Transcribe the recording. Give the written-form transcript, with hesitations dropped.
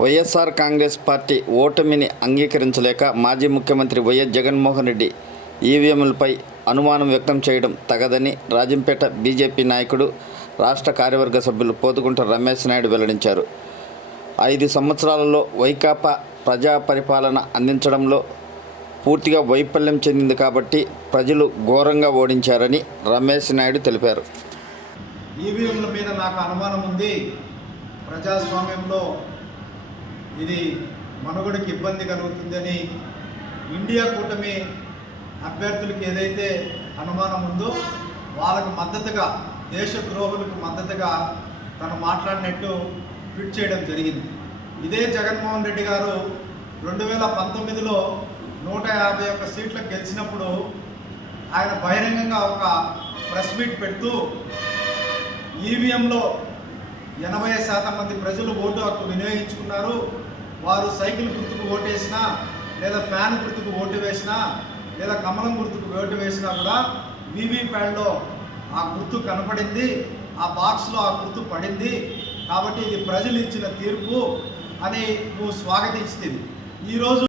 YSR Congress party ఓటమిని అంగీకరించలేక మాజీ ముఖ్యమంత్రి వైఎస్ జగన్మోహన్ రెడ్డి ఈవీఎంలపై అనుమానం వ్యక్తం చేయడం తగదని రాజంపేట బీజేపీ నాయకుడు, రాష్ట్ర కార్యవర్గ సభ్యులు పోతుకుంట రమేష్ నాయుడు వెల్లడించారు. 5 సంవత్సరాలలో వైకాపా ప్రజా పరిపాలన అందించడంలో పూర్తిగా వైఫల్యం చెందింది కాబట్టి ప్రజలు ఘోరంగా ఓడించారని రమేష్ నాయుడు తెలిపారు. ఈవీఎంల మీద నాకు అనుమానం ఉంది. ప్రజాస్వామ్యంలో ఇది మనుగడకి ఇబ్బంది కలుగుతుందని ఇండియా కూటమి అభ్యర్థులకు ఏదైతే అనుమానం ఉందో వాళ్ళకు మద్దతుగా, దేశద్రోహులకు మద్దతుగా తను మాట్లాడినట్టు ట్వీట్ చేయడం జరిగింది. ఇదే జగన్మోహన్ రెడ్డి గారు 2019లో 151 సీట్లకు గెలిచినప్పుడు ఆయన బహిరంగంగా ఒక ప్రెస్ మీట్ పెడుతూ ఈవీఎంలో 80% మంది ప్రజలు ఓటు హక్కు వినియోగించుకున్నారు. వారు సైకిల్ గుర్తుకు ఓటేసినా, లేదా ఫ్యాన్ గుర్తుకు ఓటు వేసినా, లేదా కమలం గుర్తుకు ఓటు వేసినా కూడా వీవీప్యాడ్లో ఆ గుర్తు కనపడింది, ఆ బాక్స్లో ఆ గుర్తు పడింది. కాబట్టి ఇది ప్రజలు ఇచ్చిన తీర్పు అని నువ్వు స్వాగతిస్తుంది. ఈరోజు